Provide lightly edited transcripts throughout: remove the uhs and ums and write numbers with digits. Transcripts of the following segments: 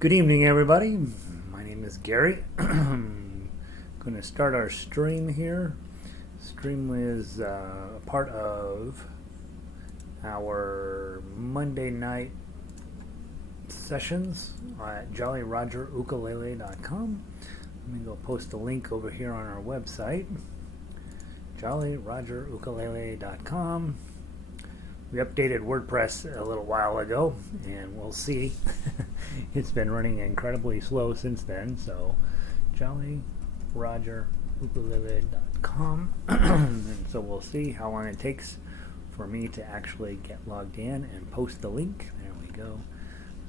Good evening, everybody. My name is Gary. I'm going to start our stream here. Stream is a part of our Monday night sessions at jollyrogerukulele.com. Let me go post a link over here on our website, jollyrogerukulele.com. We updated WordPress a little while ago, and we'll see. It's been running incredibly slow since then, so jollyrogerukulele.com. And so we'll see how long it takes for me to actually get logged in and post the link. There we go.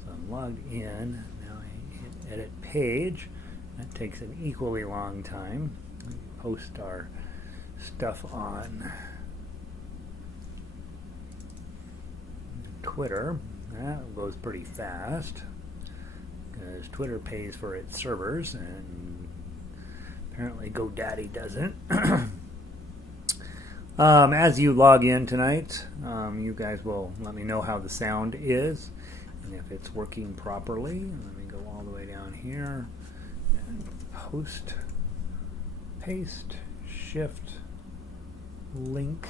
So I'm logged in. Now I hit edit page. That takes an equally long time. Post our stuff on Twitter. That goes pretty fast because Twitter pays for its servers and apparently GoDaddy doesn't. As you log in tonight, you guys will let me know how the sound is and if it's working properly. Let me go all the way down here and post, paste, shift, link,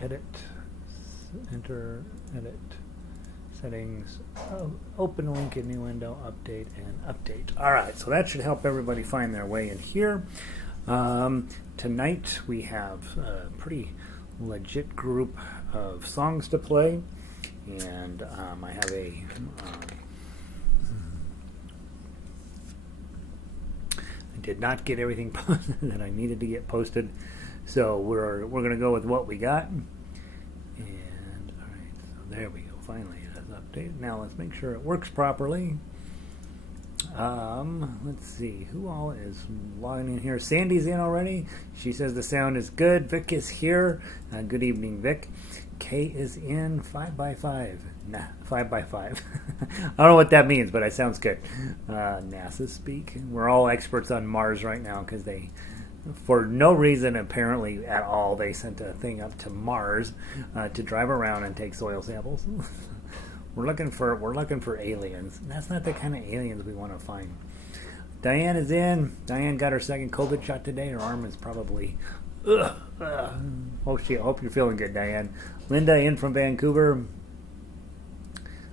edit, enter, edit, settings, open link in new window, update, and update. Alright, so that should help everybody find their way in here. Tonight we have a pretty legit group of songs to play, and I have I did not get everything posted that I needed to get posted, so we're going to go with what we got. There we go. Finally, it has updated. Now let's make sure it works properly. Let's see. Who all is logging in here? Sandy's in already. She says the sound is good. Vic is here. Good evening, Vic. Kay is in. 5x5. Nah, 5x5. I don't know what that means, but it sounds good. NASA speak. We're all experts on Mars right now because they, for no reason apparently at all, they sent a thing up to Mars to drive around and take soil samples. We're looking for aliens. That's not the kind of aliens we want to find. Diane is in. Diane got her second COVID shot today. Her arm is probably hope you're feeling good, Diane. Linda in from Vancouver.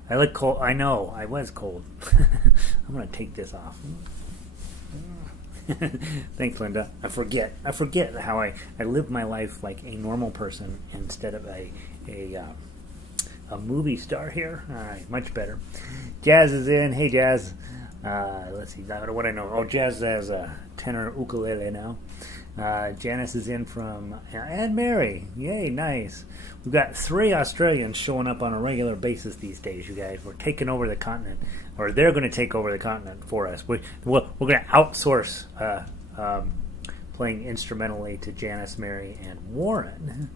I look cold. I know, I was cold. I'm gonna take this off. Thanks, Linda. I forget how I live my life like a normal person instead of a movie star here. All right, much better. Jazz is in. Hey, Jazz. Let's see what I know. Oh, Jazz has a tenor ukulele now. Janice is in from and Mary. Yay, nice. We've got 3 Australians showing up on a regular basis these days, you guys. We're taking over the continent, or they're going to take over the continent for us. We're going to outsource playing instrumentally to Janice, Mary, and Warren.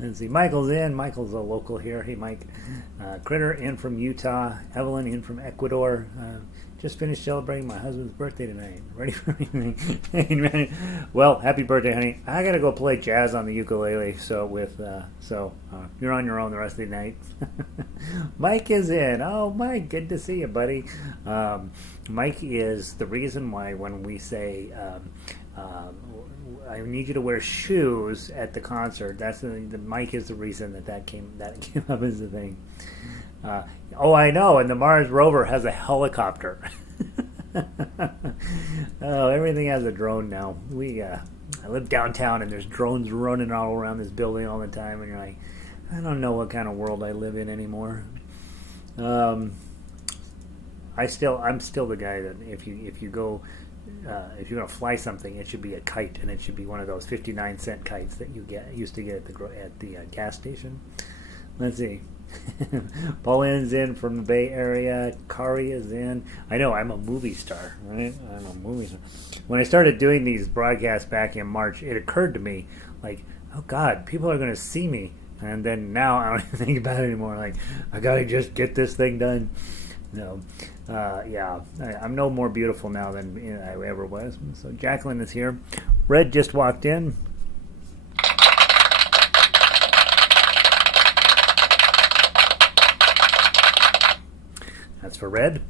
Let's see. Michael's in. Michael's a local here. Hey, Mike. Critter in from Utah. Evelyn in from Ecuador. Just finished celebrating my husband's birthday tonight. Ready for anything? Well, happy birthday, honey. I gotta go play jazz on the ukulele. So you're on your own the rest of the night. Mike is in. Oh, Mike, good to see you, buddy. Mike is the reason why when we say I need you to wear shoes at the concert. That's the Mike is the reason that came up as a thing. Oh, I know, and the Mars rover has a helicopter. Oh, everything has a drone now. I live downtown, and there's drones running all around this building all the time, and you're like, I don't know what kind of world I live in anymore. I'm still the guy that if you go. If you're going to fly something, it should be a kite, and it should be one of those 59-cent kites that you used to get at the gas station. Let's see. Pauline's in from the Bay Area. Kari is in. I know, I'm a movie star, right? I'm a movie star. When I started doing these broadcasts back in March, it occurred to me, like, oh God, people are going to see me. And then now I don't even think about it anymore. Like, I got to just get this thing done. No. Yeah, I'm no more beautiful now than I ever was. So Jacqueline is here. Red just walked in. That's for red.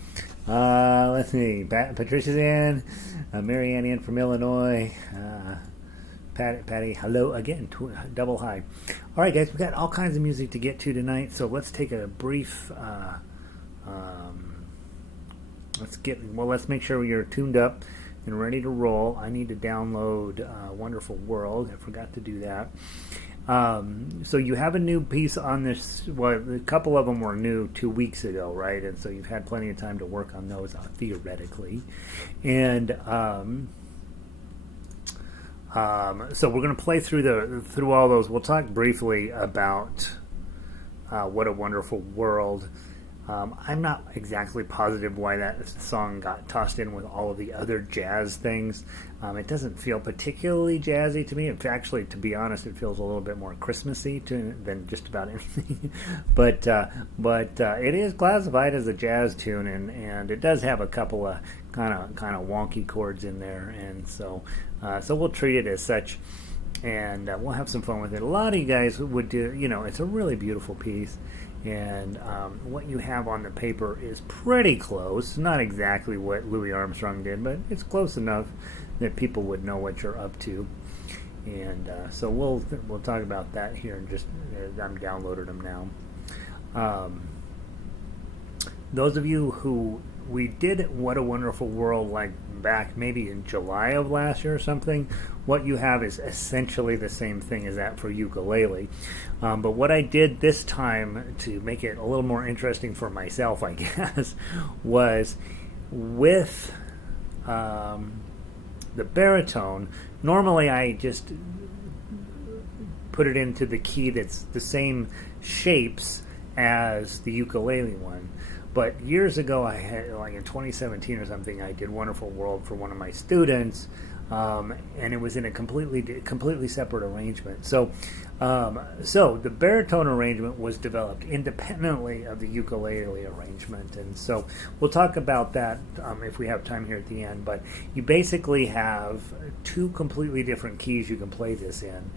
Let's see. Patricia's in. Marianne in from Illinois. Patty, hello again. Double hi. All right, guys, we've got all kinds of music to get to tonight, so let's take a brief. Let's make sure you're tuned up and ready to roll. I need to download Wonderful World. I forgot to do that. So you have a new piece on this. Well, a couple of them were new 2 weeks ago, right? And so you've had plenty of time to work on those theoretically. And so we're going to play through all those. We'll talk briefly about What a Wonderful World. I'm not exactly positive why that song got tossed in with all of the other jazz things. It doesn't feel particularly jazzy to me. Actually, to be honest, it feels a little bit more Christmassy than just about anything. but it is classified as a jazz tune, and it does have a couple of kind of wonky chords in there, and so we'll treat it as such, and we'll have some fun with it. A lot of you guys would do. It's a really beautiful piece. And what you have on the paper is pretty close. Not exactly what Louis Armstrong did, but it's close enough that people would know what you're up to. And so we'll talk about that here in just. I'm downloaded them now. Those of you who we did What a Wonderful World like back maybe in July of last year or something, what you have is essentially the same thing as that for ukulele. But what I did this time to make it a little more interesting for myself, I guess, was with the baritone. Normally I just put it into the key that's the same shapes as the ukulele one. But years ago, I had, like in 2017 or something, I did Wonderful World for one of my students, and it was in a completely separate arrangement. So the baritone arrangement was developed independently of the ukulele arrangement, and so we'll talk about that if we have time here at the end. But you basically have two completely different keys you can play this in.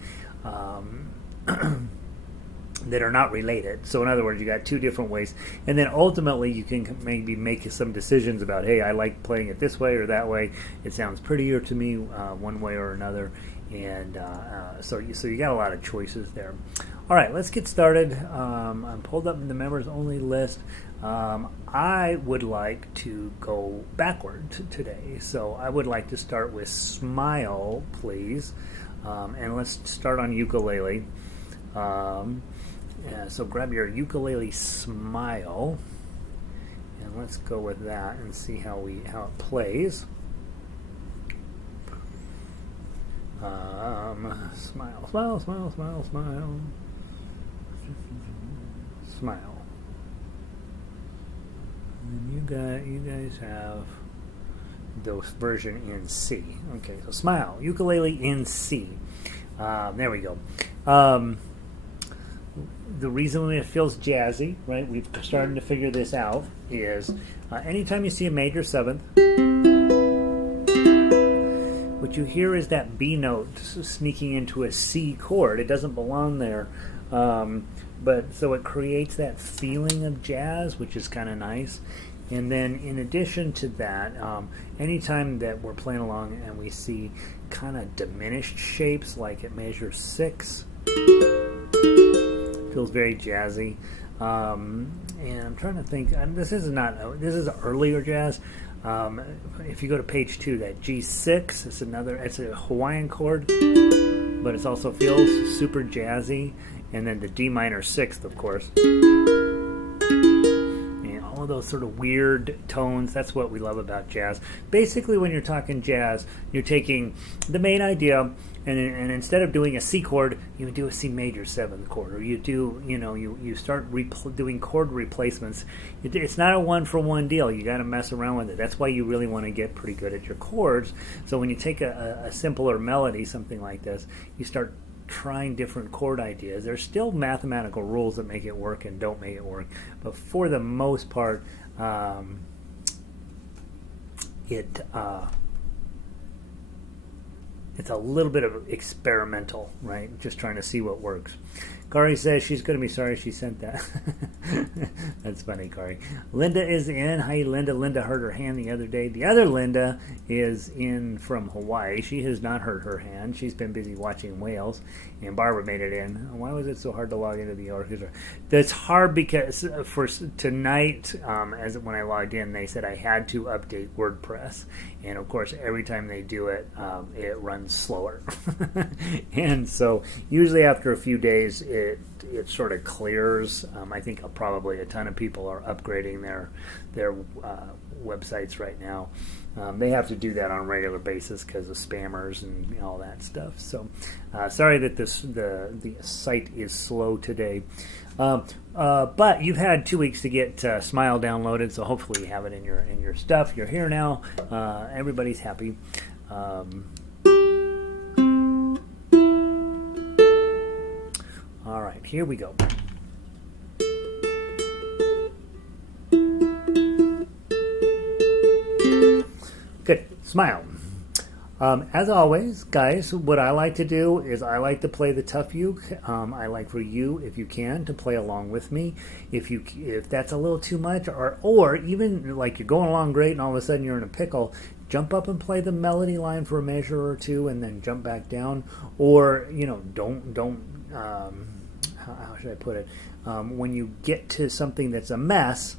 That are not related. So in other words, you got two different ways, and then ultimately you can maybe make some decisions about, hey, I like playing it this way or that way. It sounds prettier to me one way or another, and so you got a lot of choices there. All right, let's get started. I'm pulled up in the members only list. I would like to go backward today, so I would like to start with Smile, please, and let's start on ukulele. So grab your ukulele Smile, and let's go with that and see how it plays. Smile, smile, smile, smile, smile, smile. And you guys have the version in C. Okay, so Smile, ukulele in C. There we go. The reason it feels jazzy, right, we've started to figure this out, is anytime you see a major seventh, what you hear is that B note sneaking into a C chord. It doesn't belong there, but so it creates that feeling of jazz, which is kind of nice. And then in addition to that, anytime that we're playing along and we see kind of diminished shapes, like at measure 6, feels very jazzy, and I'm trying to think. This is earlier jazz. If you go to page 2, that G6, it's a Hawaiian chord, but it also feels super jazzy. And then the D minor 6th, of course, and all of those sort of weird tones. That's what we love about jazz. Basically, when you're talking jazz, you're taking the main idea, and instead of doing a C chord, you would do a C major 7th chord, or you do, you start doing chord replacements. It's not a one-for-one deal. You got to mess around with it. That's why you really want to get pretty good at your chords. So when you take a simpler melody, something like this, you start trying different chord ideas. There's still mathematical rules that make it work and don't make it work, but for the most part, it's a little bit of experimental, right? Just trying to see what works. Kari says she's going to be sorry she sent that. That's funny, Kari. Linda is in. Hi, Linda. Linda hurt her hand the other day. The other Linda is in from Hawaii. She has not hurt her hand. She's been busy watching whales. And Barbara made it in. Why was it so hard to log into the orchestra? That's hard because for tonight, as when I logged in, they said I had to update WordPress. And of course, every time they do it, it runs slower. And so usually after a few days, it sort of clears. I think probably a ton of people are upgrading their websites right now. They have to do that on a regular basis because of spammers and all that stuff. So sorry that the site is slow today. But you've had 2 weeks to get Smile downloaded, so hopefully you have it in your stuff. You're here now. Everybody's happy. All right, here we go. Good. Smile. As always, guys, what I like to do is I like to play the tough uke. I like for you, if you can, to play along with me. If that's a little too much, or even like you're going along great and all of a sudden you're in a pickle, jump up and play the melody line for a measure or two and then jump back down. Or, don't how should I put it? When you get to something that's a mess,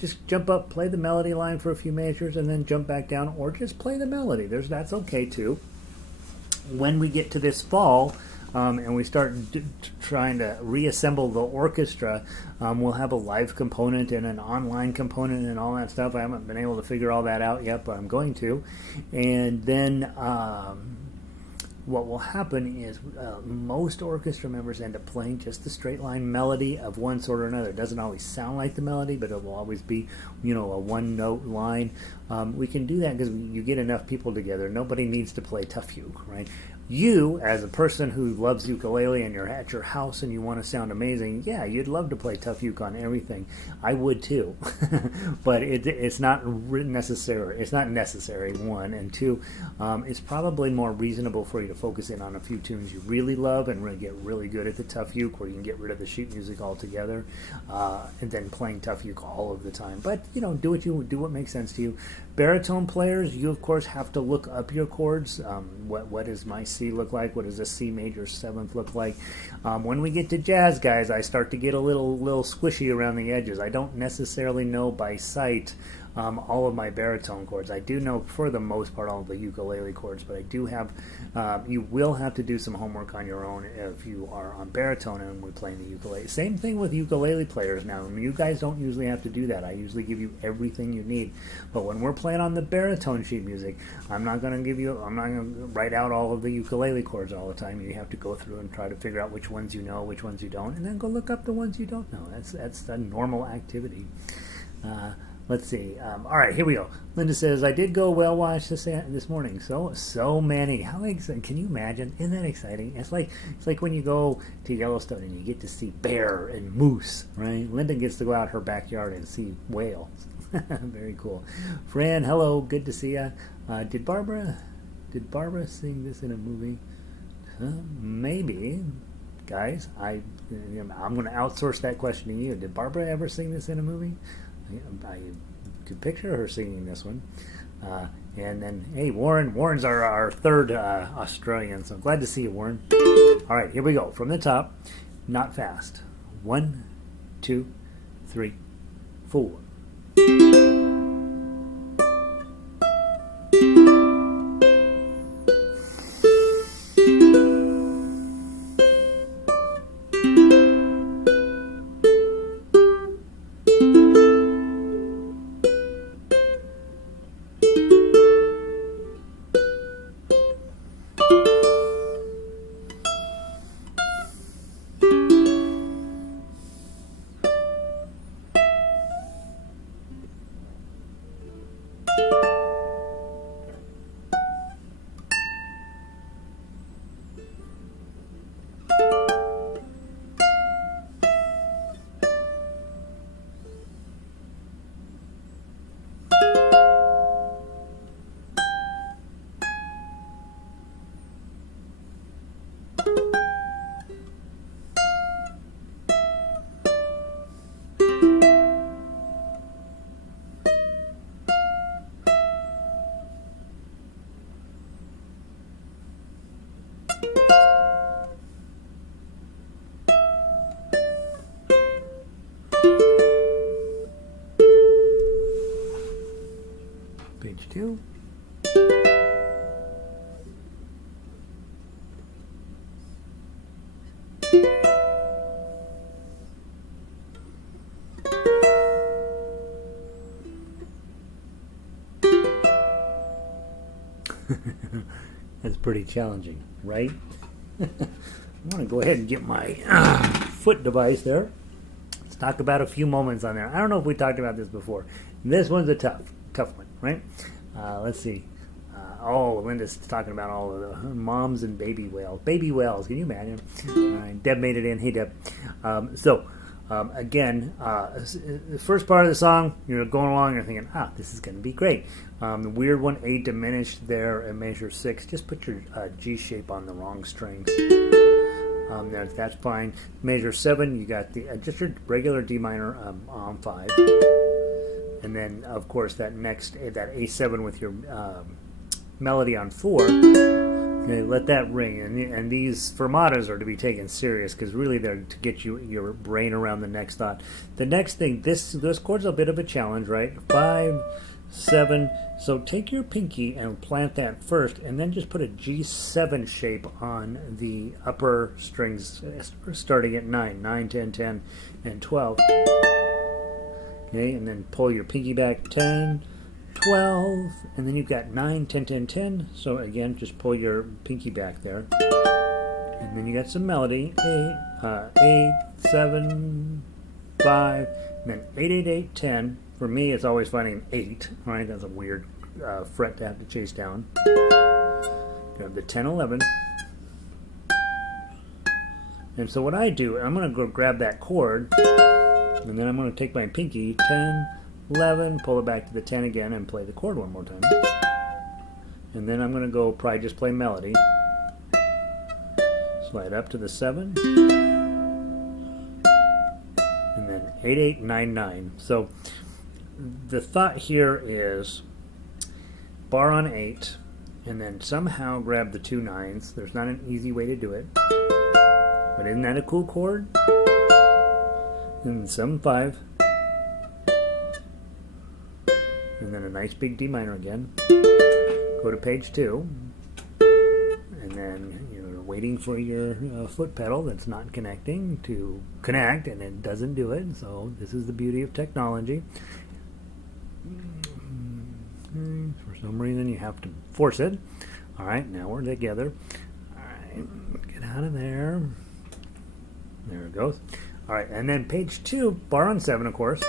just jump up, play the melody line for a few measures, and then jump back down, or just play the melody. That's okay too. When we get to this fall, and we start trying to reassemble the orchestra, we'll have a live component and an online component and all that stuff. I haven't been able to figure all that out yet, but I'm going to. And then what will happen is most orchestra members end up playing just the straight line melody of one sort or another. It doesn't always sound like the melody, but it will always be, a one note line. We can do that because you get enough people together. Nobody needs to play tough uke, right? You, as a person who loves ukulele and you're at your house and you want to sound amazing, yeah, you'd love to play tough uke on everything. I would too, but it's not necessary. It's not necessary, one, and two, it's probably more reasonable for you to focus in on a few tunes you really love and really get really good at the tough uke, where you can get rid of the sheet music altogether, and then playing tough uke all of the time. But do what makes sense to you. Baritone players, you of course have to look up your chords. What does my C look like? What does a C major seventh look like? When we get to jazz, guys, I start to get a little squishy around the edges. I don't necessarily know by sight all of my baritone chords. I do know for the most part all of the ukulele chords, but I do have, you will have to do some homework on your own if you are on baritone and we're playing the ukulele. Same thing with ukulele players now. You guys don't usually have to do that. I usually give you everything you need. But when we're playing on the baritone sheet music, I'm not going to write out all of the ukulele chords all the time. You have to go through and try to figure out which ones you know, which ones you don't, and then go look up the ones you don't know. That's a normal activity. Let's see. All right, here we go. Linda says, I did go whale watch this morning. So many. How exciting. Can you imagine? Isn't that exciting? It's like when you go to Yellowstone and you get to see bear and moose, right? Linda gets to go out her backyard and see whales. Very cool. Fran, hello. Good to see you. Did Barbara sing this in a movie? Maybe. Guys, I'm going to outsource that question to you. Did Barbara ever sing this in a movie? I could picture her singing this one. And then, hey, Warren. Warren's our third Australian, so I'm glad to see you, Warren. All right, here we go. From the top, not fast. 1, 2, 3, 4. 2. That's pretty challenging, right? I'm going to go ahead and get my foot device there. Let's talk about a few moments on there. I don't know if we talked about this before. This one's a tough one, right? Let's see. Linda's talking about all of the moms and baby whales. Baby whales, can you imagine? All right, Deb made it in. Hey, Deb. Again, the first part of the song, you're going along and you're thinking, this is going to be great. The weird one, A diminished there in measure 6. Just put your G shape on the wrong strings. That's fine. Measure 7, you got the just your regular D minor on 5. And then, of course, that A7 with your melody on 4. Okay, let that ring, and these fermatas are to be taken serious because really they're to get your brain around the next thought. The next thing, this chord's a bit of a challenge, right? 5, 7. So take your pinky and plant that first, and then just put a G7 shape on the upper strings, starting at 9, 10, 10, and 12. Okay, and then pull your pinky back 10. 12, and then you've got 9, 10, 10, 10. So again, just pull your pinky back there. And then you got some melody. 8, 7, 5, and then 8, 8, 8, 10. For me, it's always finding an 8. All right, that's a weird fret to have to chase down. Grab the 10, 11. And so what I do, I'm going to go grab that chord, and then I'm going to take my pinky, 10, 11, pull it back to the 10 again and play the chord one more time. And then I'm going to go probably just play melody. Slide up to the 7. And then 8, 8, 9, 9. So the thought here is bar on 8 and then somehow grab the 2 9s. There's not an easy way to do it. But isn't that a cool chord? And 7, 5. And then a nice big D minor again. Go to page 2. And then you're waiting for your foot pedal that's not connecting to connect, and it doesn't do it. So this is the beauty of technology. For some reason you have to force it. Alright, now we're together. Alright, get out of there. There it goes. Alright, and then page 2, bar on 7, of course.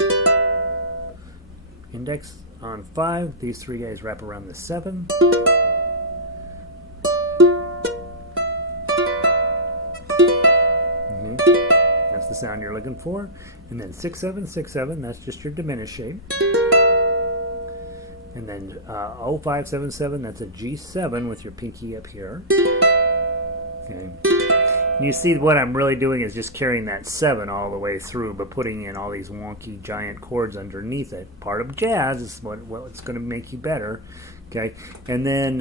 Index on 5, these 3 guys wrap around the 7. That's the sound you're looking for. And then 6, 7, 6, 7, that's just your diminished shape. And then 0, 5, 7, 7, that's a G7 with your pinky up here. Okay. And you see what I'm really doing is just carrying that 7 all the way through, but putting in all these wonky giant chords underneath it. Part of jazz is what's going to make you better. Okay, and then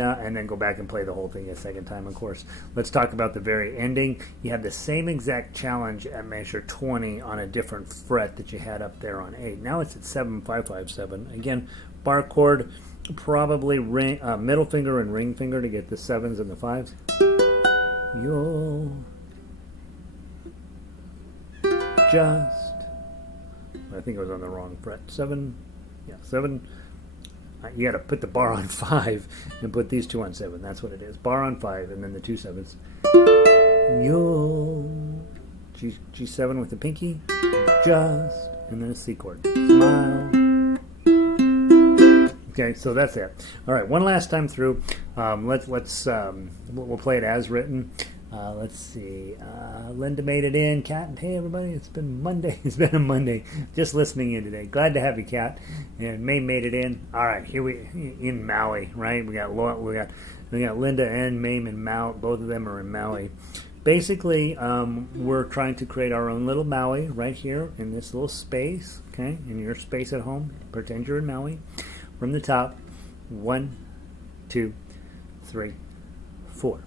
go back and play the whole thing a second time, of course. Let's talk about the very ending. You have the same exact challenge at measure 20 on a different fret that you had up there on 8. Now it's at 7, 5, 5, 7. Again, bar chord, probably middle finger and ring finger to get the 7s and the 5s. You'll just, I think it was on the wrong fret. 7, yeah, 7. You got to put the bar on 5 and put these 2 on 7. That's what it is. Bar on 5 and then the 2 7s. You'll G7 with the pinky, just, and then a C chord. Smile. Okay, so that's it. All right, one last time through. We'll play it as written. Let's see. Linda made it in. Kat, hey everybody, it's been Monday. It's been a Monday. Just listening in today. Glad to have you, Kat. And May made it in. All right, here we in Maui, right? We got Linda and May in Maui. Both of them are in Maui. Basically, we're trying to create our own little Maui right here in this little space. Okay, in your space at home. Pretend you're in Maui. From the top, 1, 2, 3, 4.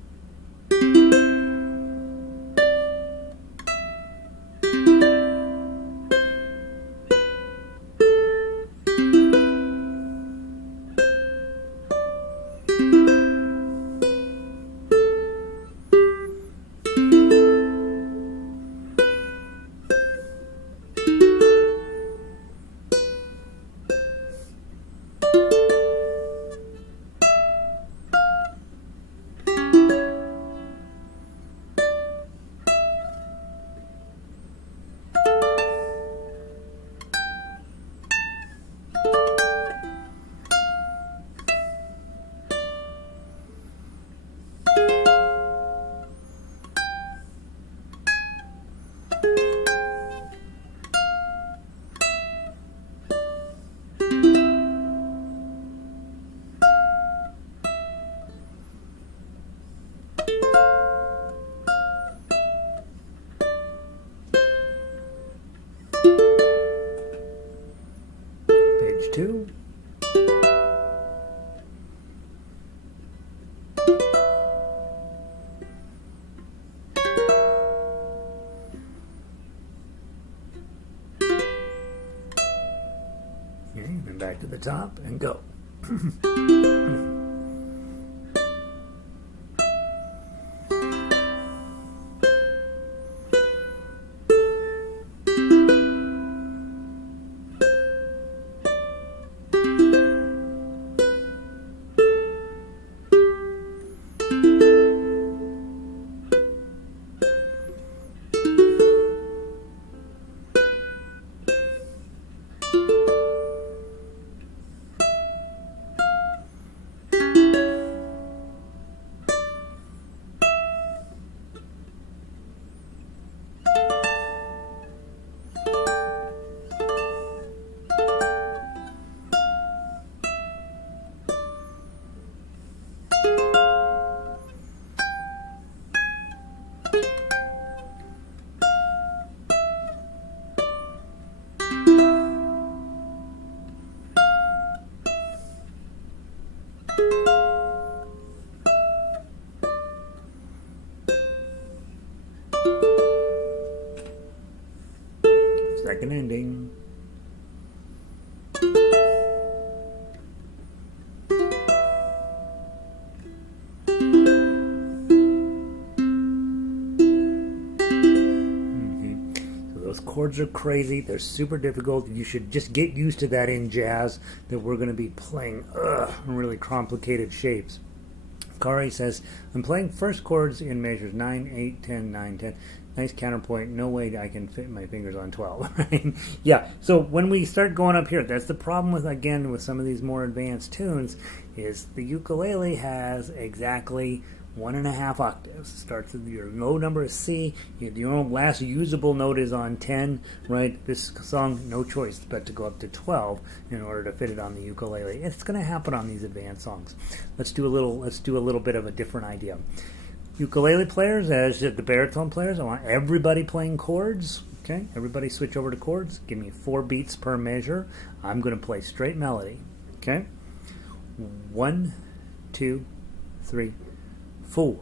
2. Okay, then back to the top and go. Second ending. So those chords are crazy. They're super difficult. You should just get used to that in jazz, that we're going to be playing really complicated shapes. Kari says, I'm playing first chords in measures 9, 8, 10, 9, 10. Nice counterpoint. No way I can fit my fingers on 12. Right? Yeah, so when we start going up here, that's the problem with, again, with some of these more advanced tunes, is the ukulele has exactly 1.5 octaves. Starts with your low number is C. Your last usable note is on 10, right? This song, no choice but to go up to 12 in order to fit it on the ukulele. It's going to happen on these advanced songs. Let's do a little bit of a different idea. Ukulele players, as the baritone players, I want everybody playing chords. Okay, everybody switch over to chords. Give me 4 beats per measure. I'm going to play straight melody. Okay, 1, 2, 3, 4.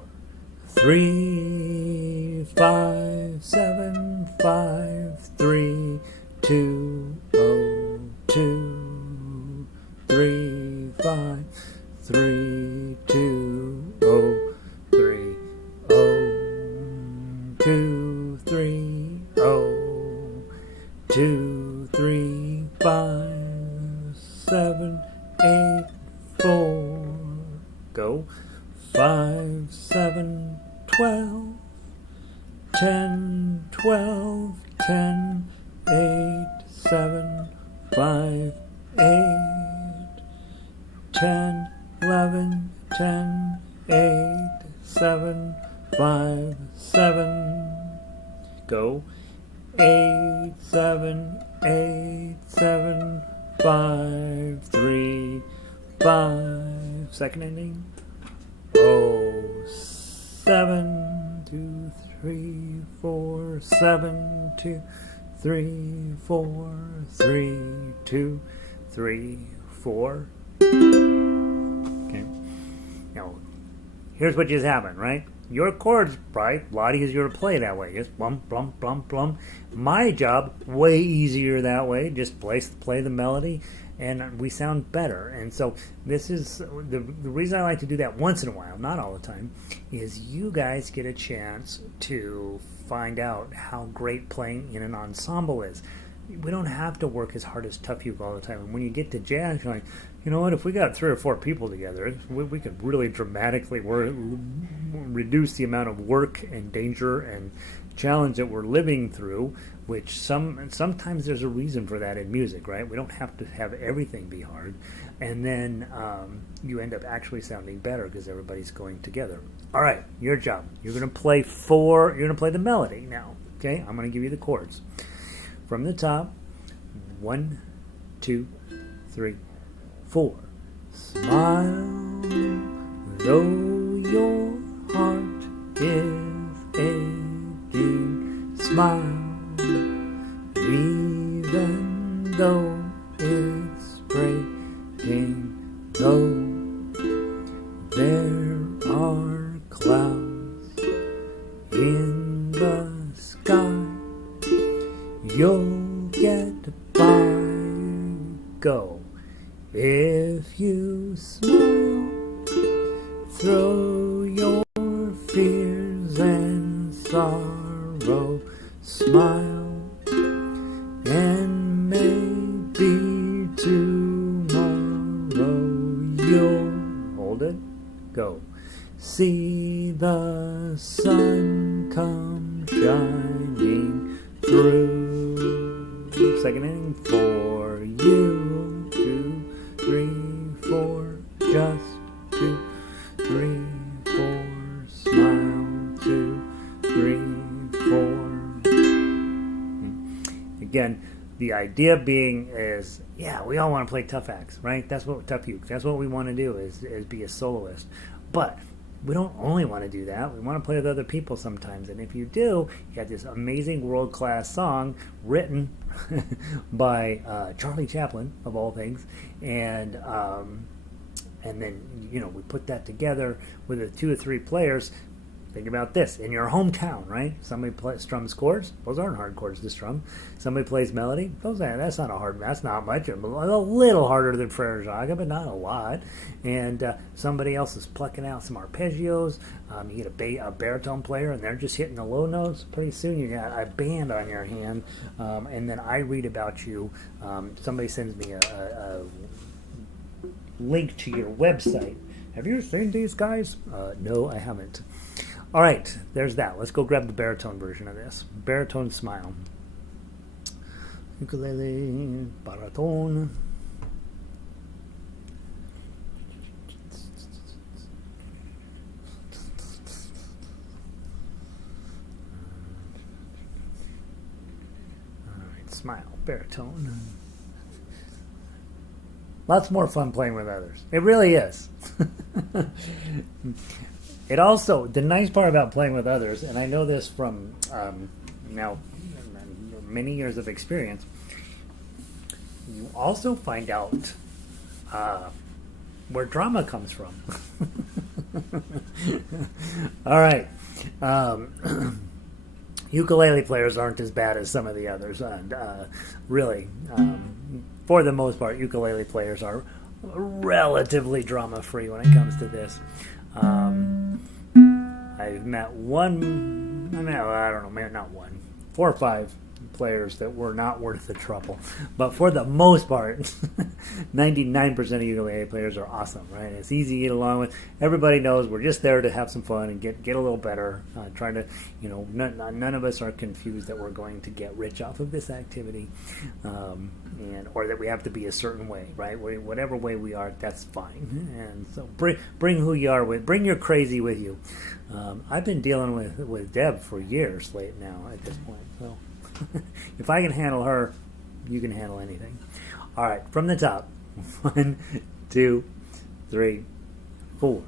3, 5, 7, 5, 3, 2, 0, 2, 3, 5, 3, 2, 0, 3, 0, 2, 3, 0, 2, 3, 5, 7, 8, 4. Go. 5, 7, 12, 10, 12, 10, 8, 7, 5, 8, 10, 11, 10, 8, 7, 5, 7. Go. 8, 7, 8, 7, 5, 3, 5. Second ending. 7, 2, 3, 4, 7, 2, 3, 4, 3, 2, 3, 4. Okay. Now, here's what just happened, right? Your chords, right? A lot easier to play that way. Just blum, blum, blum, blum. My job, way easier that way. Just play the melody, and we sound better. And so this is the reason I like to do that once in a while, not all the time, is you guys get a chance to find out how great playing in an ensemble is. We don't have to work as hard as tough uke all the time. And when you get to jazz, you're like, you know what, if we got 3 or 4 people together, we could really dramatically reduce the amount of work and danger and challenge that we're living through, which sometimes there's a reason for that in music, right? We don't have to have everything be hard. And then you end up actually sounding better because everybody's going together. All right, your job. You're going to play the melody now, okay? I'm going to give you the chords. From the top, 1, 2, 3, 4. Smile, though your heart is aching. Smile, even though it's breaking low. There are clouds in the sky. You'll get by. Go. If you smile, throw your fears and sorrow. Smile, and maybe tomorrow you'll hold it. Go. See the sun come shining through. Second inning for you. 2, 3, 4. Just 2, 3, 4. Smile. 2, 3, 4. Again, the idea being is, yeah, we all want to play tough acts, right? That's what tough uke. That's what we want to do is be a soloist. But we don't only want to do that. We want to play with other people sometimes. And if you do, you got this amazing world-class song written by Charlie Chaplin, of all things, and then we put that together with the 2 or 3 players. Think about this. In your hometown, right? Somebody strums chords. Those aren't hard chords to strum. Somebody plays melody. That's not much. A little harder than Frere Jacques, but not a lot. And somebody else is plucking out some arpeggios. You get a baritone player, and they're just hitting the low notes. Pretty soon you got a band on your hand. And then I read about you. Somebody sends me a link to your website. Have you seen these guys? No, I haven't. All right, there's that. Let's go grab the baritone version of this. Baritone Smile. Ukulele, baritone. All right, Smile, baritone. Lots more fun playing with others. It really is. It also, the nice part about playing with others, and I know this from now many years of experience, you also find out where drama comes from. All right. Ukulele players aren't as bad as some of the others. And really, for the most part, ukulele players are relatively drama-free when it comes to this. I've met not one, 4 or 5 players that were not worth the trouble. But for the most part, 99% of ukulele players are awesome, right? It's easy to get along with. Everybody knows we're just there to have some fun and get a little better. Trying to, none of us are confused that we're going to get rich off of this activity, or that we have to be a certain way, right? Whatever way we are, that's fine. And so bring who you are with. Bring your crazy with you. I've been dealing with Deb for years late now at this point, so. If I can handle her, you can handle anything. All right, from the top. 1, 2, 3, 4.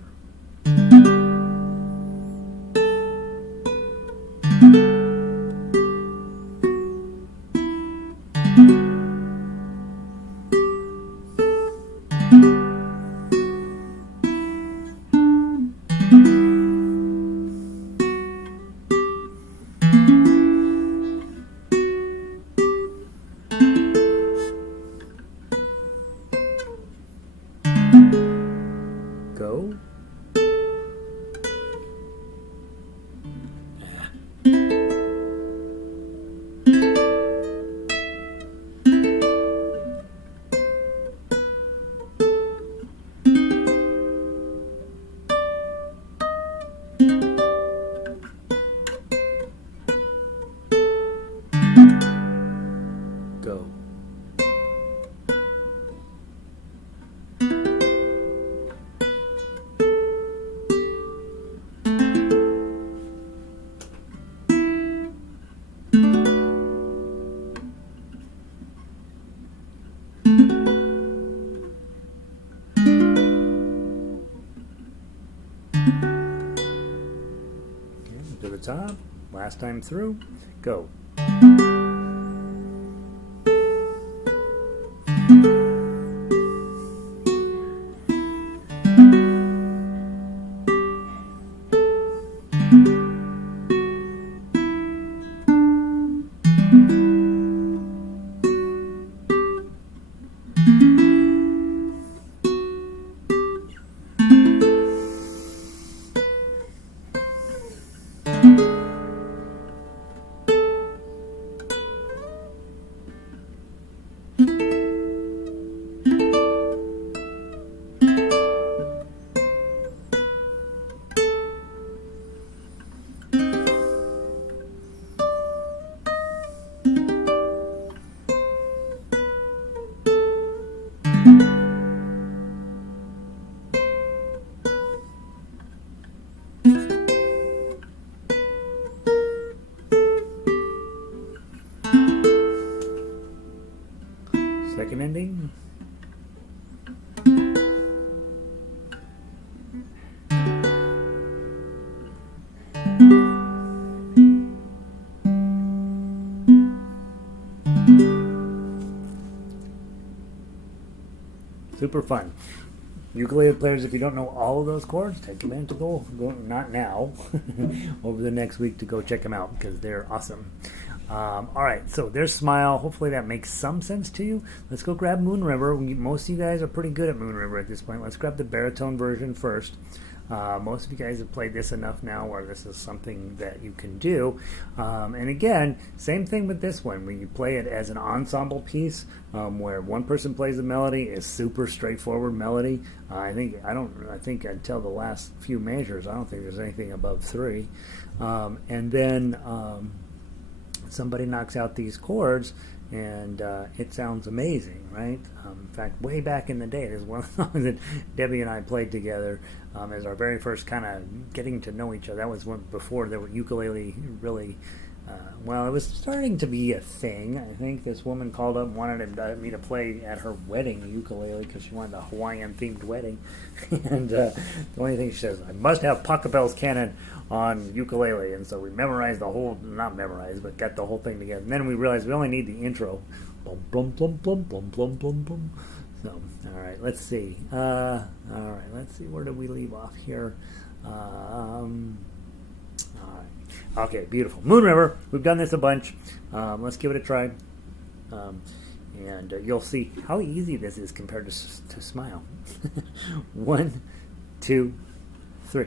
Go. Go. To the top, last time through, go. Second ending. Super fun. Ukulele players, if you don't know all of those chords, take a minute to go not now, over the next week to go check them out because they're awesome. All right, so there's Smile. Hopefully that makes some sense to you. Let's go grab Moon River. Most of you guys are pretty good at Moon River at this point. Let's grab the baritone version first. Most of you guys have played this enough now where this is something that you can do. And again, same thing with this one. When you play it as an ensemble piece, where one person plays the melody, is super straightforward melody. I think until the last few measures, I don't think there's anything above 3. And then somebody knocks out these chords, and it sounds amazing, right? In fact, way back in the day, there's one of the songs that Debbie and I played together as our very first kind of getting to know each other. That was before the ukulele really, it was starting to be a thing. I think this woman called up and wanted me to play at her wedding ukulele because she wanted a Hawaiian-themed wedding. And the only thing she says, I must have Pachelbel's canon on ukulele, and so we memorized not memorized, but got the whole thing together. And then we realized we only need the intro. Blum, blum, blum, blum, blum, blum, blum, blum. So, all right, let's see. Where did we leave off here? All right. Okay, beautiful. Moon River. We've done this a bunch. Let's give it a try. And you'll see how easy this is compared to Smile. 1, 2, 3.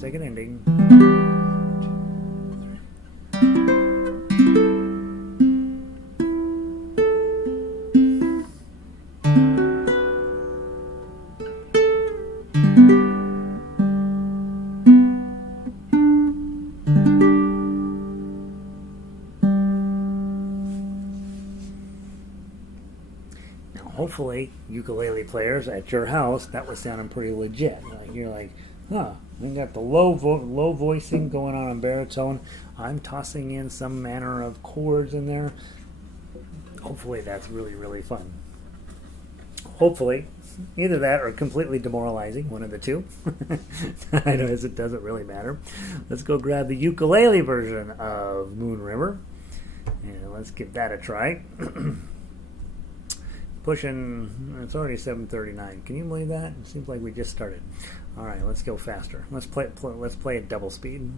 second ending. Hopefully, ukulele players at your house, that was sounding pretty legit. Like you're like, huh, we got the low voicing going on baritone. I'm tossing in some manner of chords in there. Hopefully, that's really, really fun. Hopefully, either that or completely demoralizing, one of the two. I know it doesn't really matter. Let's go grab the ukulele version of Moon River, and let's give that a try. Pushing, it's already 7:39. Can you believe that? It seems like we just started. All right, let's go faster. Let's play at double speed.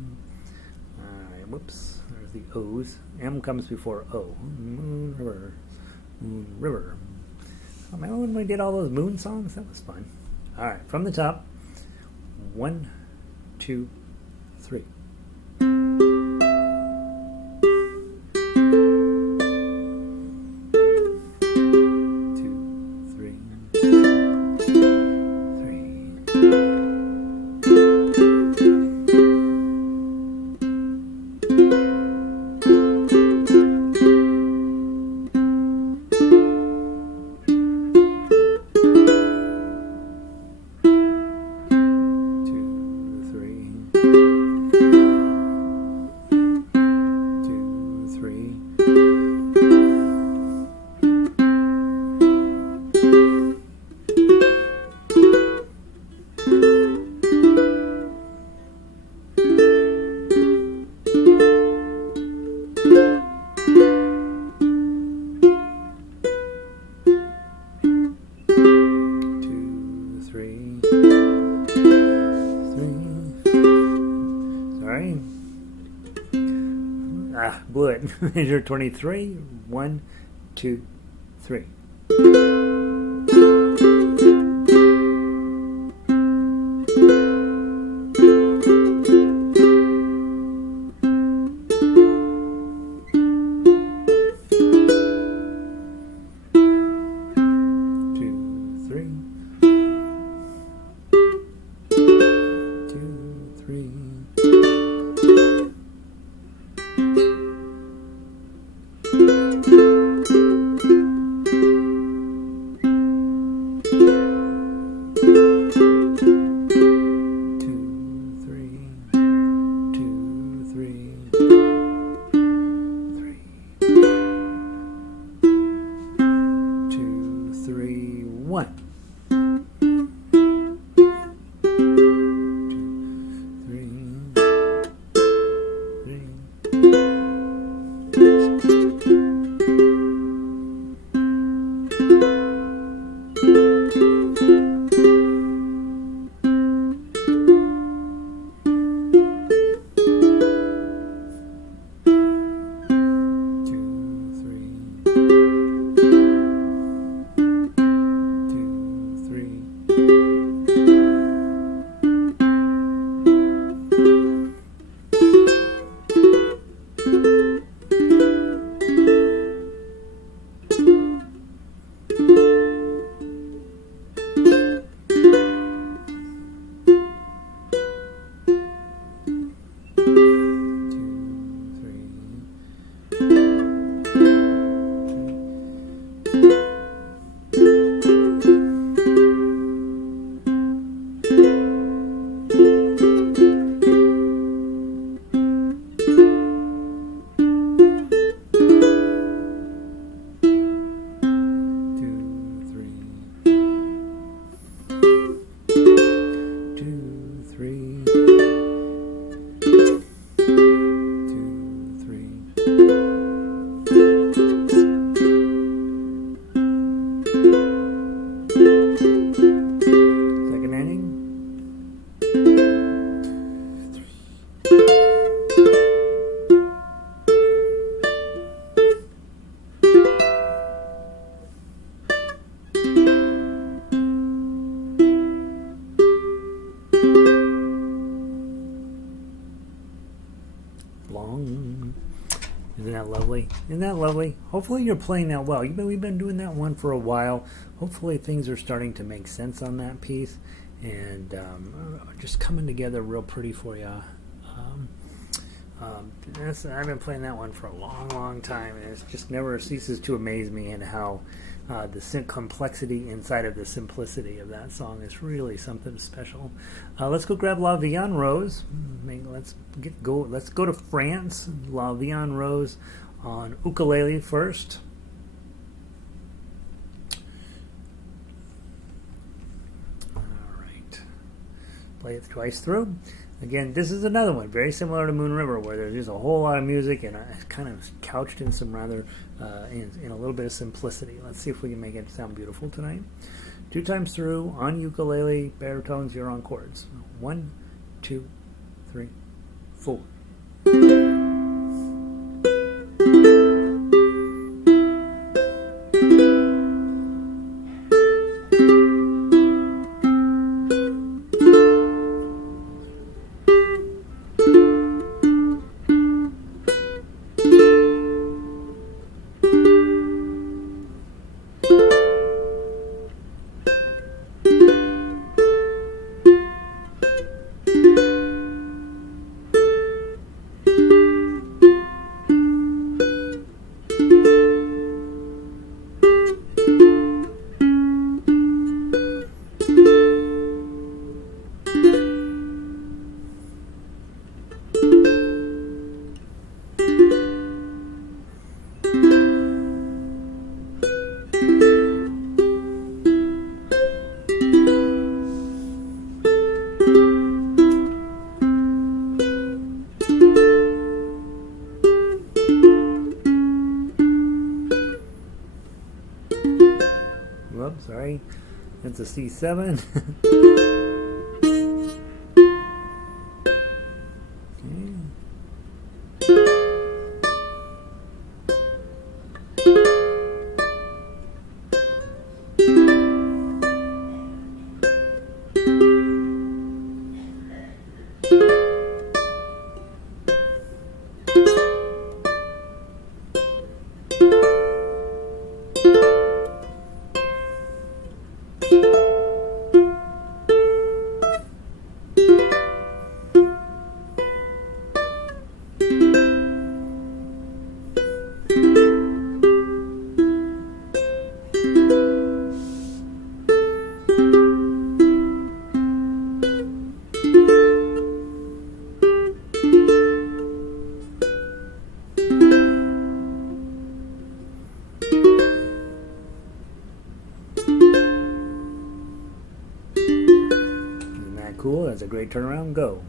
All right, whoops. There's the O's. M comes before O. Moon River, Moon River. Oh, remember when we did all those moon songs? That was fun. All right, from the top. 1, 2, 3. Blew it. Measure 23. 1, 2, 3. that lovely? Isn't that lovely? Hopefully you're playing that well. We've been doing that one for a while. Hopefully things are starting to make sense on that piece and just coming together real pretty for you. I've been playing that one for a long, long time, and it just never ceases to amaze me in how the complexity inside of the simplicity of that song is really something special. Let's go grab La Vie en Rose. Let's go to France. La Vie en Rose on ukulele first. All right. Play it twice through. Again, this is another one, very similar to Moon River, where there's just a whole lot of music and kind of couched in some rather, in a little bit of simplicity. Let's see if we can make it sound beautiful tonight. 2 times through, on ukulele, baritones, you're on chords. 1, 2, 3, 4. Whoops, sorry. That's a C7. Cool, that's a great turnaround. Go.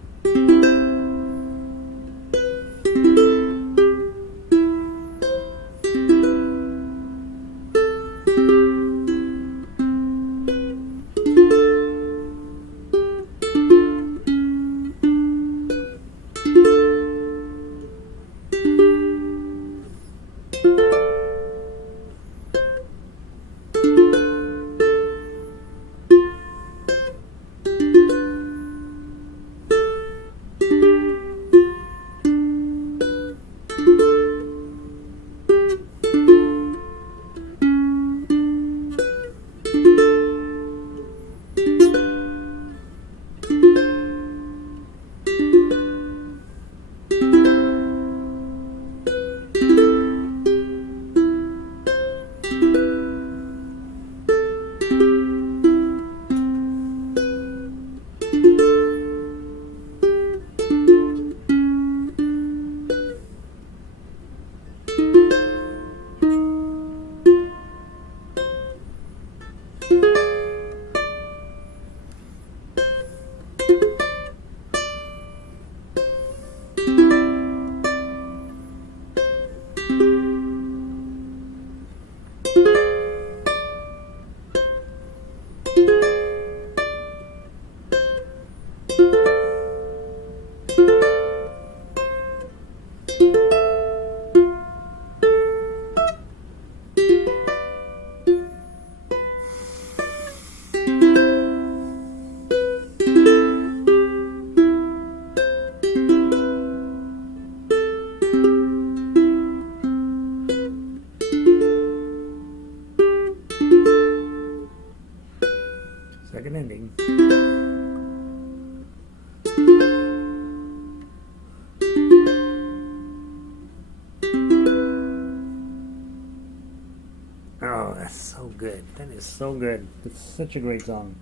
That is so good. It's such a great song.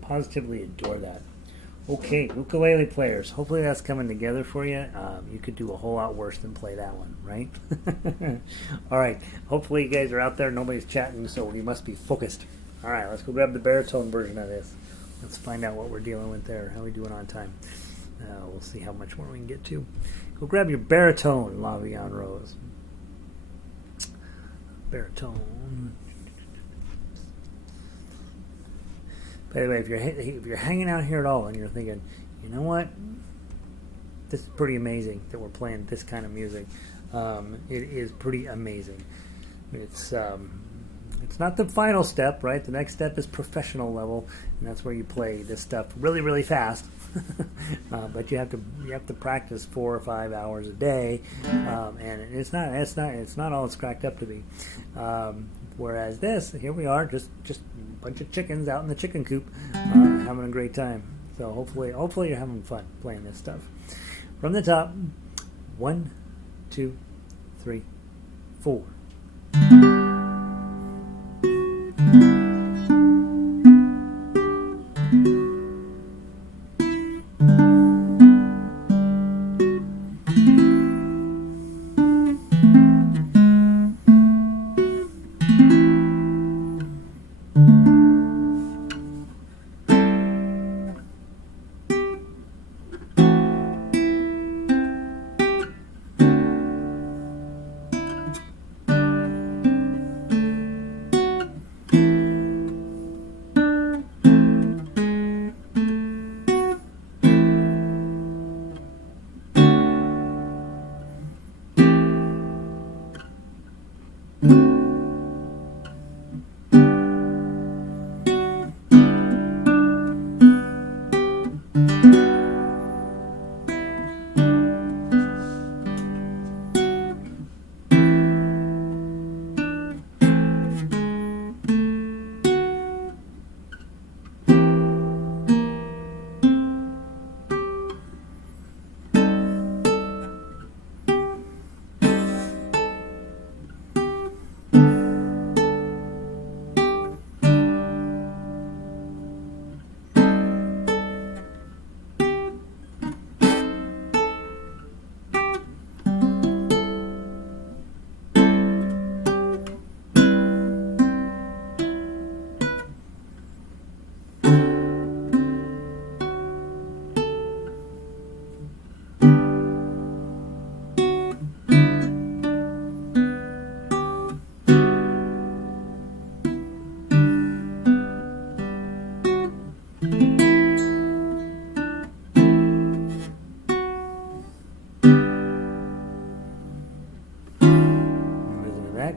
Positively adore that. Okay, ukulele players. Hopefully that's coming together for you. You could do a whole lot worse than play that one, right? All right. Hopefully you guys are out there. Nobody's chatting, so you must be focused. All right, let's go grab the baritone version of this. Let's find out what we're dealing with there. How are we doing on time? We'll see how much more we can get to. Go grab your baritone, La Vie en Rose. Baritone. By the way, if you're hanging out here at all and you're thinking, you know what, this is pretty amazing that we're playing this kind of music. It is pretty amazing. It's not the final step, right? The next step is professional level, and that's where you play this stuff really, really fast. But you have to practice 4 or 5 hours a day, and it's not all it's cracked up to be. Whereas this, here we are, just a bunch of chickens out in the chicken coop, having a great time. So hopefully you're having fun playing this stuff. From the top, 1, 2, 3, 4.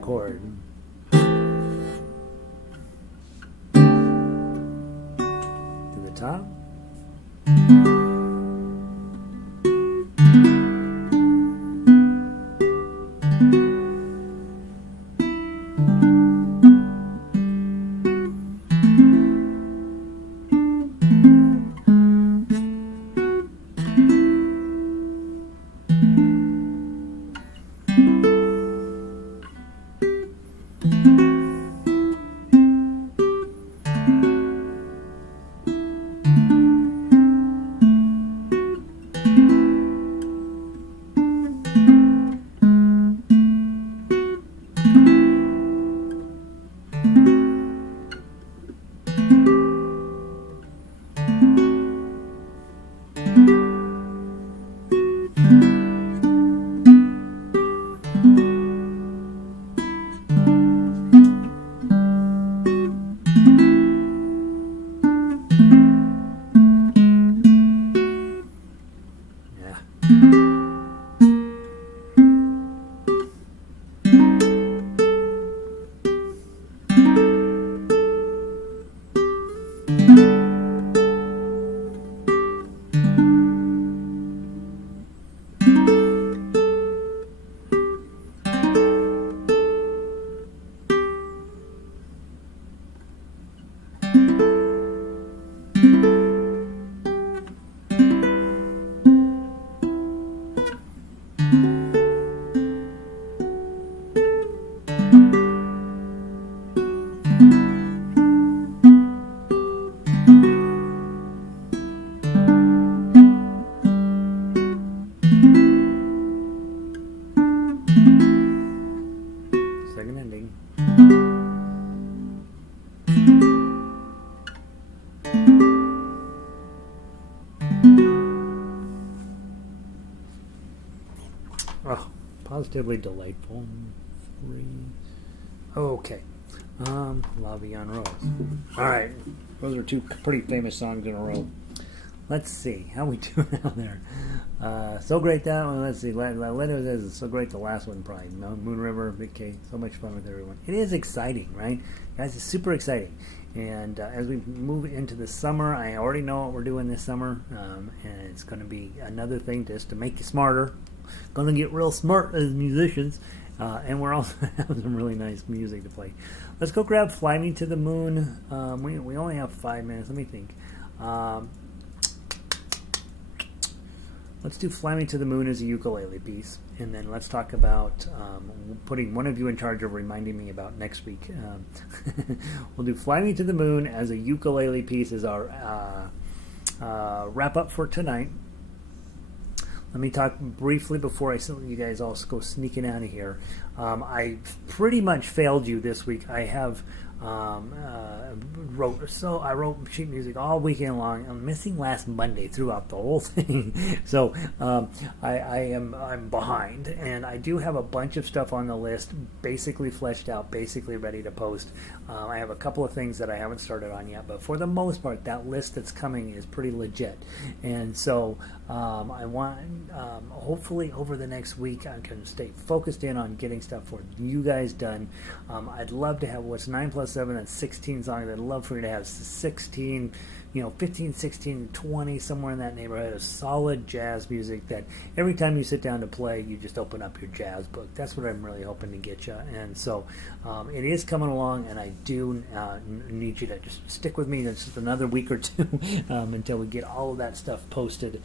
Chord. To the top. Positively Delightful. 3. Okay. La Vie en Rose. All right. Those are 2 pretty famous songs in a row. Let's see. How we doing out there? So great that one. Let's see. Leto says So Great the last one probably. Moon River, Big K. So much fun with everyone. It is exciting, right? Guys, it's super exciting. And as we move into the summer, I already know what we're doing this summer. And it's going to be another thing just to make you smarter. Going to get real smart as musicians. And we're also having some really nice music to play. Let's go grab Fly Me to the Moon. We only have 5 minutes. Let me think. Let's do Fly Me to the Moon as a ukulele piece. And then let's talk about putting one of you in charge of reminding me about next week. We'll do Fly Me to the Moon as a ukulele piece as our wrap up for tonight. Let me talk briefly before I let you guys all go sneaking out of here. I pretty much failed you this week. I have I wrote sheet music all weekend long. I'm missing last Monday throughout the whole thing, so I'm behind, and I do have a bunch of stuff on the list, basically fleshed out, basically ready to post. I have a couple of things that I haven't started on yet, but for the most part, that list that's coming is pretty legit, and so I want hopefully over the next week I can stay focused in on getting stuff for you guys done. I'd love to have what's 9 plus 7, that's 16 songs. I'd love for you to have 16, 15, 16, 20, somewhere in that neighborhood of solid jazz music that every time you sit down to play, you just open up your jazz book. That's what I'm really hoping to get you. And so it is coming along, and I do need you to just stick with me. It's just another week or two until we get all of that stuff posted.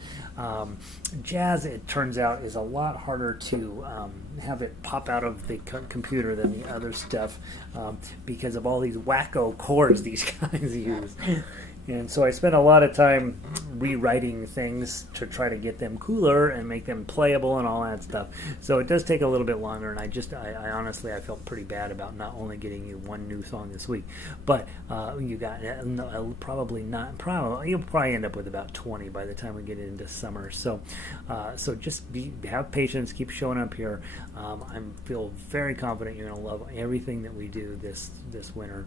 Jazz, it turns out, is a lot harder to have it pop out of the computer than the other stuff because of all these wacko chords these guys use. And so I spent a lot of time rewriting things to try to get them cooler and make them playable and all that stuff. So it does take a little bit longer, and I honestly felt pretty bad about not only getting you one new song this week, but you got you'll probably end up with about 20 by the time we get into summer. So just have patience, keep showing up here. I feel very confident you're going to love everything that we do this winter.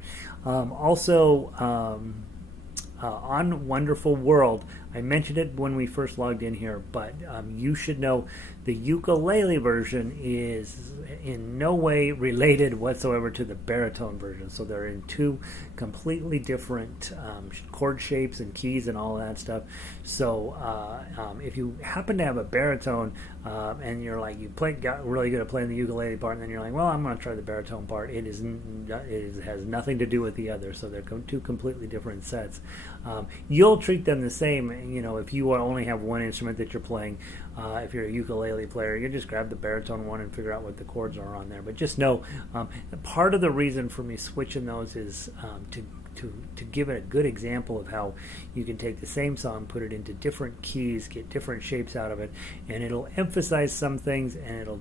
On Wonderful World, I mentioned it when we first logged in here, but you should know the ukulele version is in no way related whatsoever to the baritone version. So they're in 2 completely different chord shapes and keys and all that stuff. So if you happen to have a baritone and you're like, got really good at playing the ukulele part, and then you're like, well, I'm going to try the baritone part, it has nothing to do with the other. So they're 2 completely different sets. You'll treat them the same, if you only have one instrument that you're playing. If you're a ukulele player, you just grab the baritone one and figure out what the chords are on there. But just know, part of the reason for me switching those is to give it a good example of how you can take the same song, put it into different keys, get different shapes out of it, and it'll emphasize some things and it'll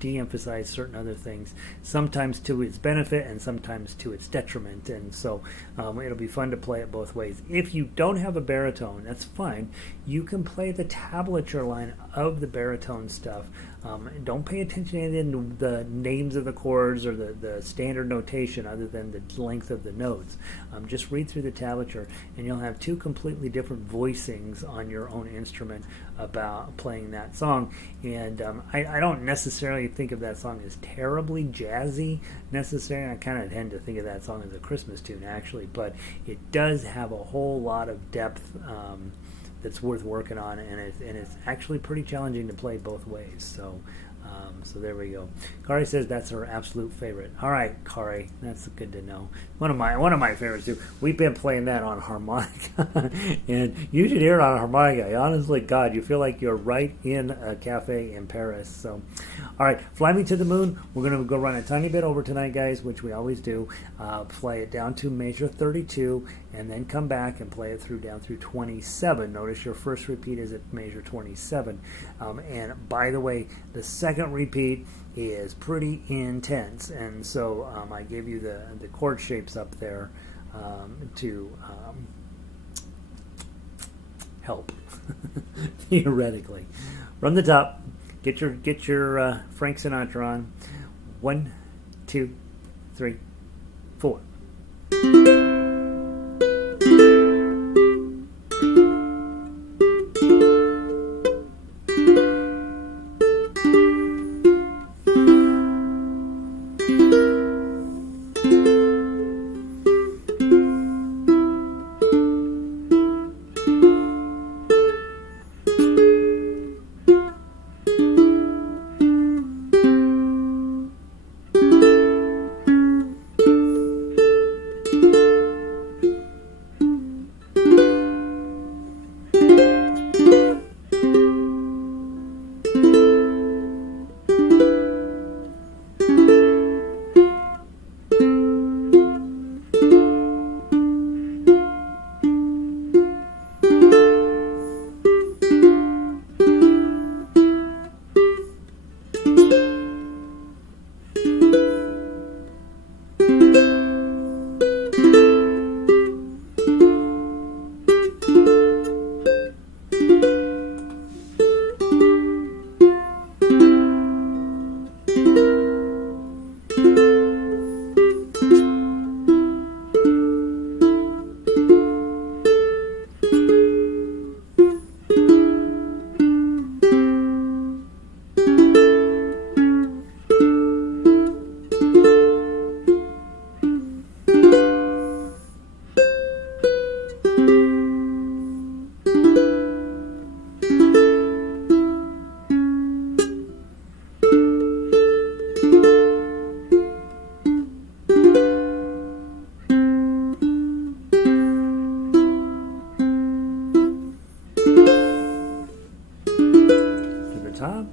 de-emphasize certain other things, sometimes to its benefit and sometimes to its detriment. And so it'll be fun to play it both ways. If you don't have a baritone, that's fine. You can play the tablature line of the baritone stuff. Don't pay attention to the names of the chords or the standard notation other than the length of the notes. Just read through the tablature, and you'll have 2 completely different voicings on your own instrument about playing that song. And I don't necessarily think of that song as terribly jazzy necessarily. I kind of tend to think of that song as a Christmas tune, actually, but it does have a whole lot of depth that's worth working on, and it's actually pretty challenging to play both ways. So there we go. Kari says that's her absolute favorite. All right, Kari, that's good to know. One of my favorites too. We've been playing that on harmonica, and you should hear it on harmonica. Honestly, God, you feel like you're right in a cafe in Paris. So, all right, Fly Me to the Moon. We're gonna go run a tiny bit over tonight, guys, which we always do. Play it down to measure 32, and then come back and play it down through 27. Notice your first repeat is at measure 27. And by the way, the second repeat is pretty intense, and so I gave you the chord shapes up there to help theoretically. From the top, Get your Frank Sinatra on. 1, 2, 3, 4. Top.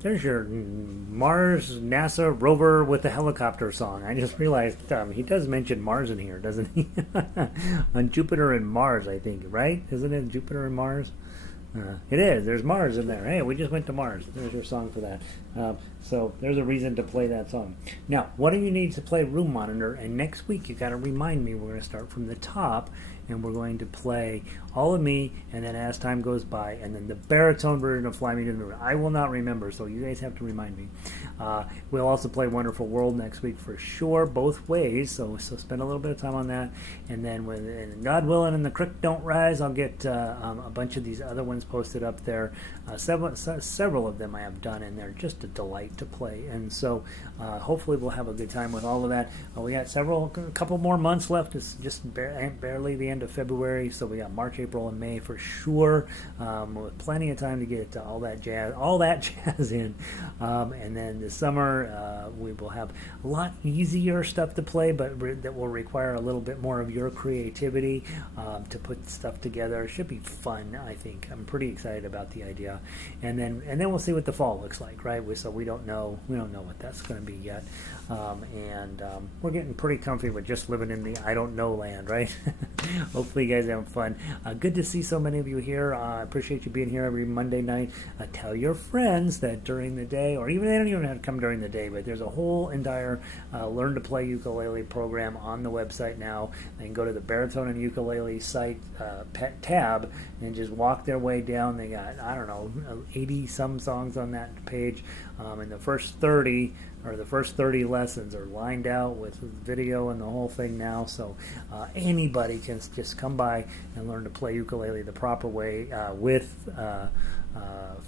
There's your Mars NASA rover with the helicopter song. I just realized he does mention Mars in here, doesn't he? On Jupiter and Mars, I think, right? Isn't it Jupiter and Mars? It is. There's Mars in there. Hey, we just went to Mars. There's your song for that. So there's a reason to play that song. Now, what do you need to play Room Monitor? And next week, you got to remind me. We're going to start from the top, and we're going to play All of Me, and then As Time Goes By, and then the baritone version of Fly Me to the Moon. I will not remember, so you guys have to remind me. We'll also play Wonderful World next week for sure, both ways. So spend a little bit of time on that, and then when God willing and the creek don't rise, I'll get a bunch of these other ones posted up there. Several of them I have done, and they're just a delight to play. And so hopefully we'll have a good time with all of that. We got a couple more months left. It's just barely the end end of February, so we got March, April, and May for sure, with plenty of time to get all that jazz in. And then this summer, we will have a lot easier stuff to play, but that will require a little bit more of your creativity to put stuff together. It should be fun, I think. I'm pretty excited about the idea. And then we'll see what the fall looks like, right? So we don't know what that's going to be yet. We're getting pretty comfy with just living in the I don't know land, right? Hopefully you guys are having fun. Good to see so many of you here. I appreciate you being here every Monday night. Tell your friends that during the day, or even they don't even have to come during the day, but there's a whole entire Learn to Play Ukulele program on the website now. They can go to the Baritone and Ukulele site pet tab and just walk their way down. They got, I don't know, 80 some songs on that page. And the first 30 lessons are lined out with video and the whole thing now, so anybody can just come by and learn to play ukulele the proper way with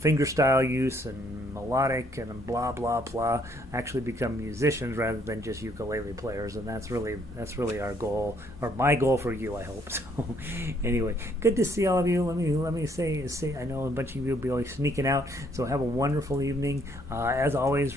fingerstyle use and melodic and blah blah blah. Actually become musicians rather than just ukulele players, and that's really our goal, or my goal for you, I hope. So anyway, good to see all of you. Let me say I know a bunch of you will be always sneaking out, so have a wonderful evening. As always,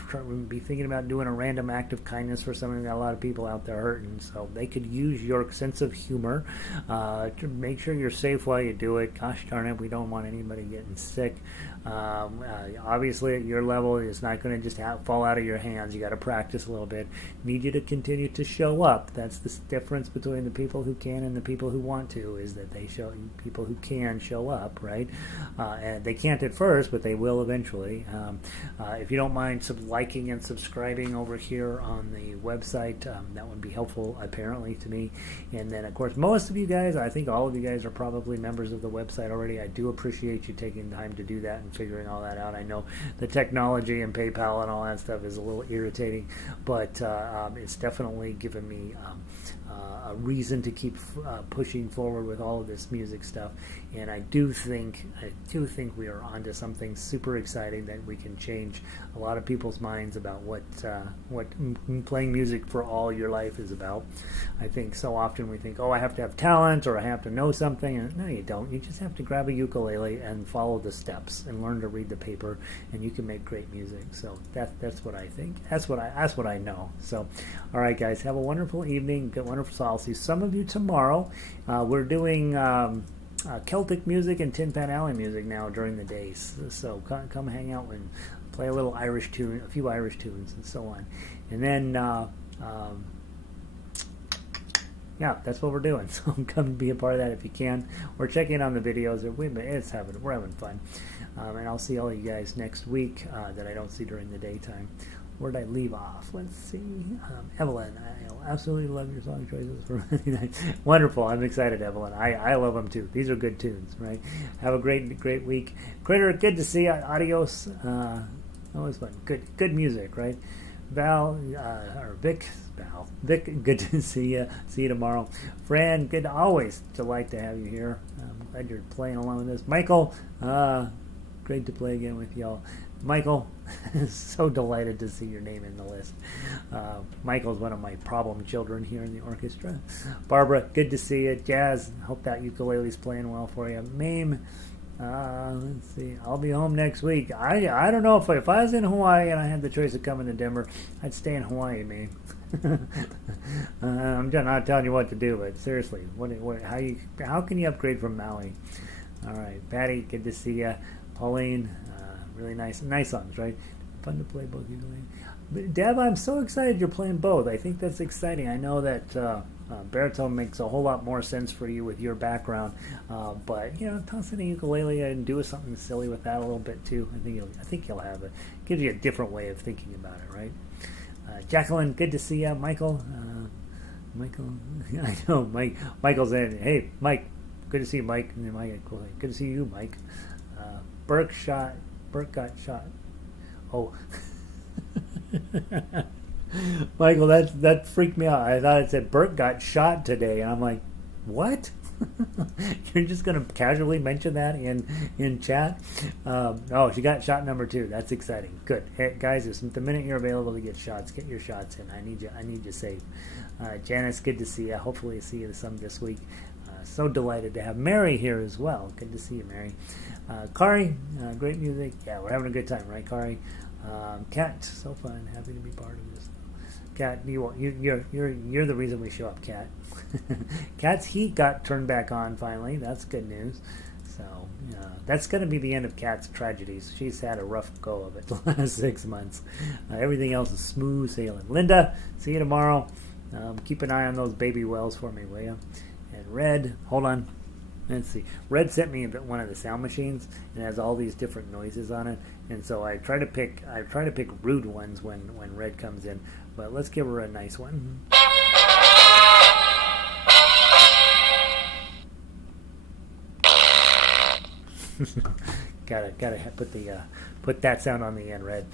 be thinking about doing a random act of kindness for something. Got a lot of people out there hurting, so they could use your sense of humor to make sure you're safe while you do it. Gosh darn it, we don't want anybody getting sick. Obviously at your level, it's not going to just fall out of your hands. You got to practice a little bit. Need you to continue to show up. That's the difference between the people who can and the people who want to, is that people who can show up, right? And they can't at first, but they will eventually. If you don't mind liking and subscribing over here on the website, that would be helpful apparently to me. And then of course most of you guys, I think all of you guys, are probably members of the website already. I do appreciate you taking time to do that and figuring all that out. I know the technology and PayPal and all that stuff is a little irritating, but it's definitely given me a reason to keep pushing forward with all of this music stuff. And I do think we are onto something super exciting that we can change a lot of people's minds about what playing music for all your life is about. I think so often we think, oh, I have to have talent or I have to know something, and no, you don't. You just have to grab a ukulele and follow the steps and learn to read the paper, and you can make great music. So that's what I think. That's what I know. So, all right, guys, have a wonderful evening. Get wonderful. So I'll see some of you tomorrow. We're doing Celtic music and Tin Pan Alley music now during the days. So come hang out and play a little Irish tune, a few Irish tunes, and so on. And then, yeah, that's what we're doing. So come be a part of that if you can. Or check in on the videos. We're having fun. And I'll see all of you guys next week that I don't see during the daytime. Where did I leave off? Let's see. Evelyn, I absolutely love your song choices for Monday night. Wonderful. I'm excited, Evelyn. I love them too. These are good tunes, right? Have a great week. Critter, good to see you. Adios. That was fun. Good music, right? Vic, good to see you. See you tomorrow. Fran, always delight to have you here. I'm glad you're playing along with us. Michael, great to play again with y'all. Michael, so delighted to see your name in the list. Michael's one of my problem children here in the orchestra. Barbara, good to see you. Jazz, hope that ukulele's playing well for you. Mame, let's see. I'll be home next week. I don't know if I was in Hawaii and I had the choice of coming to Denver, I'd stay in Hawaii, Mame. I'm just not telling you what to do, but seriously, how can you upgrade from Maui? All right, Patty, good to see you. Pauline, really nice songs, right? Fun to play both ukulele. Deb, I'm so excited you're playing both. I think that's exciting. I know that baritone makes a whole lot more sense for you with your background, but toss in a ukulele and do something silly with that a little bit too. I think you'll have it. Gives you a different way of thinking about it, right? Jacqueline, good to see you. Michael, I know Michael's in. Hey, Mike, good to see you, Mike. Good to see you, Mike. Burke got shot. Oh. Michael, that freaked me out. I thought it said Burke got shot today, and I'm like, what? You're just going to casually mention that in chat? Oh, she got shot number 2. That's exciting. Good. Hey, guys, the minute you're available to get shots, get your shots in. I need you safe. Janice, good to see you. Hopefully see you some this week. so delighted to have Mary here as well. Good to see you, Mary. Kari, great music. Yeah, we're having a good time, right, Kari? Kat, so fun. Happy to be part of this. Kat, you're the reason we show up, Kat. Kat's heat got turned back on finally. That's good news. So that's going to be the end of Kat's tragedies. She's had a rough go of it the last 6 months. Everything else is smooth sailing. Linda, see you tomorrow. Keep an eye on those baby wells for me, will you? And Red, hold on. Let's see. Red sent me one of the sound machines, and it has all these different noises on it. And so I try to pick rude ones when Red comes in. But let's give her a nice one. gotta put that sound on the end, Red.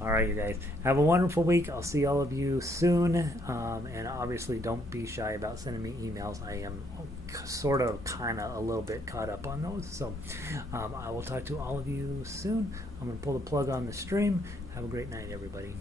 All right, you guys, have a wonderful week. I'll see all of you soon, and obviously don't be shy about sending me emails. I am a little bit caught up on those, so I will talk to all of you soon. I'm gonna pull the plug on the stream. Have a great night, everybody.